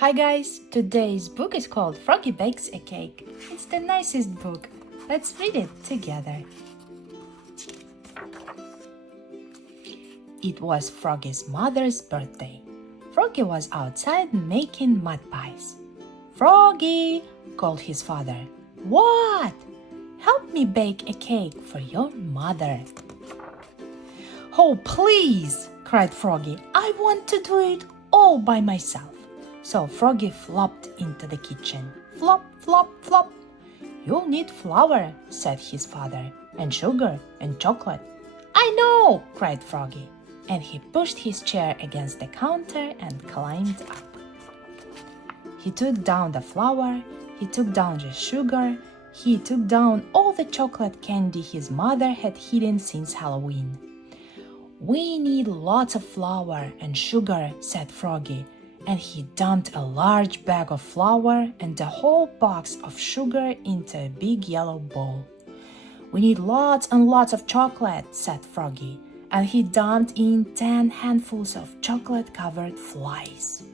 Hi guys, today's book is called Froggy Bakes a Cake. It's the nicest book. Let's read it together. It was Froggy's mother's birthday. Froggy was outside making mud pies. Froggy, called his father. What? Help me bake a cake for your mother. Oh, please, cried Froggy. I want to do it all by myself. So Froggy flopped into the kitchen. Flop, flop, flop. You'll need flour, said his father, and sugar and chocolate. I know, cried Froggy, and he pushed his chair against the counter and climbed up. He took down the flour, he took down the sugar, he took down all the chocolate candy his mother had hidden since Halloween. We need lots of flour and sugar, said Froggy, and he dumped a large bag of flour and a whole box of sugar into a big yellow bowl. We need lots and lots of chocolate, said Froggy, and he dumped in 10 handfuls of chocolate-covered flies.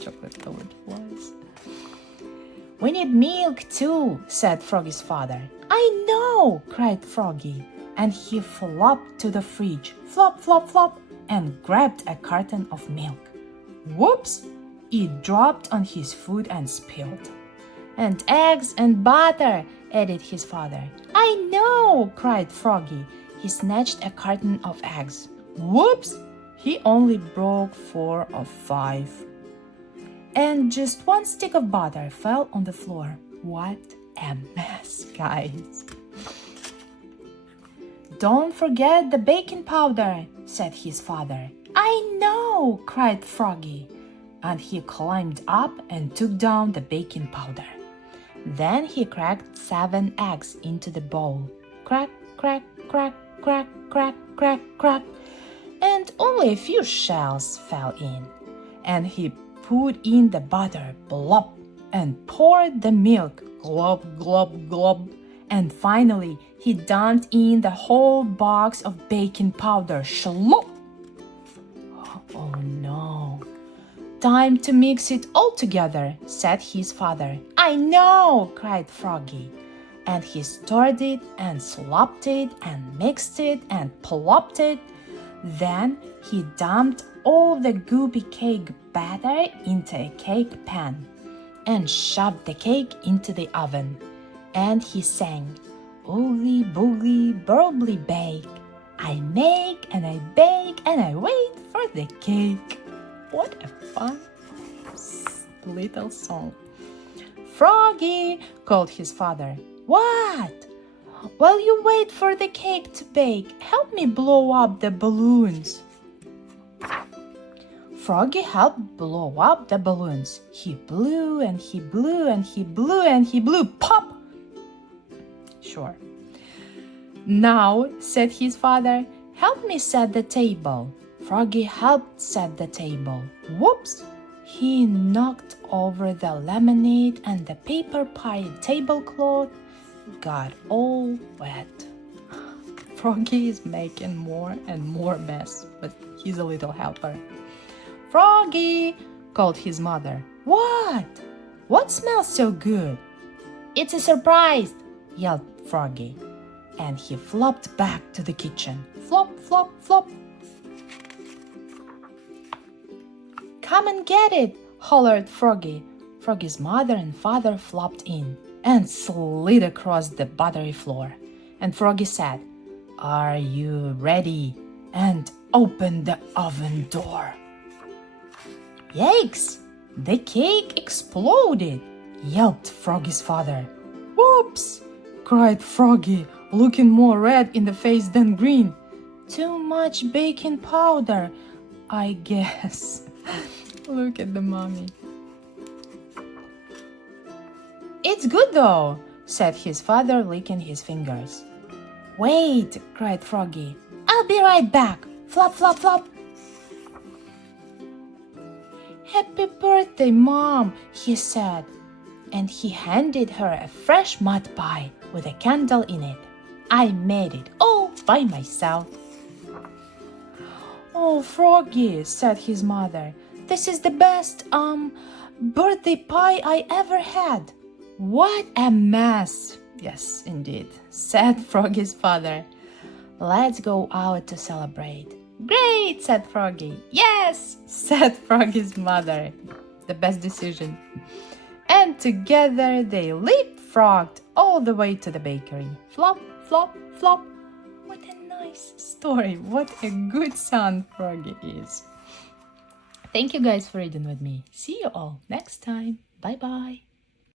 Chocolate-covered flies. We need milk too, said Froggy's father. I know, cried Froggy, and he flopped to the fridge, flop, flop, flop, and grabbed a carton of milk. Whoops! It dropped on his foot and spilled. And eggs and butter, added his father. I know, cried Froggy. He snatched a carton of eggs. Whoops! He only broke 4 of 5. And just 1 stick of butter fell on the floor. What a mess, guys. Don't forget the baking powder, said his father. I know, cried Froggy, and he climbed up and took down the baking powder. Then he cracked 7 eggs into the bowl. Crack, crack, crack, crack, crack, crack, crack, and only a few shells fell in. And he put in the butter, blop, and poured the milk, glop, glop, glop. And finally, he dumped in the whole box of baking powder, shlop. Oh no. Time to mix it all together, said his father. I know, cried Froggy. And he stirred it and slopped it and mixed it and plopped it. Then he dumped all the goopy cake batter into a cake pan and shoved the cake into the oven. And he sang, Ooly booly burbly bake. I make and I bake and I wait for the cake. What a fun little song. Froggy, called his father. What? While you wait for the cake to bake, help me blow up the balloons. Froggy helped blow up the balloons. He blew and he blew and he blew and he blew. Pop! Sure. Now, said his father, help me set the table. Froggy helped set the table. Whoops! He knocked over the lemonade and the paper pie tablecloth got all wet. Froggy is making more and more mess, but he's a little helper. Froggy, called his mother. What? What smells so good? It's a surprise, yelled Froggy, and he flopped back to the kitchen. Flop, flop, flop. Come and get it, hollered Froggy. Froggy's mother and father flopped in and slid across the buttery floor. And Froggy said, Are you ready? And opened the oven door. Yikes! The cake exploded, yelped Froggy's father. Whoops! Cried Froggy, looking more red in the face than green. Too much baking powder, I guess. Look at the mommy. It's good though, said his father, licking his fingers. Wait, cried Froggy. I'll be right back. Flop, flop, flop. Happy birthday, Mom, he said, and he handed her a fresh mud pie with a candle in it. I made it all by myself. Oh, Froggy, said his mother, this is the best, birthday pie I ever had. What a mess. Yes, indeed, said Froggy's father. Let's go out to celebrate. Great, said Froggy. Yes, said Froggy's mother. The best decision. And together they leapfrogged all the way to the bakery. Flop, flop, flop. What a nice story. What a good son Froggy is. Thank you guys for reading with me. See you all next time. Bye-bye.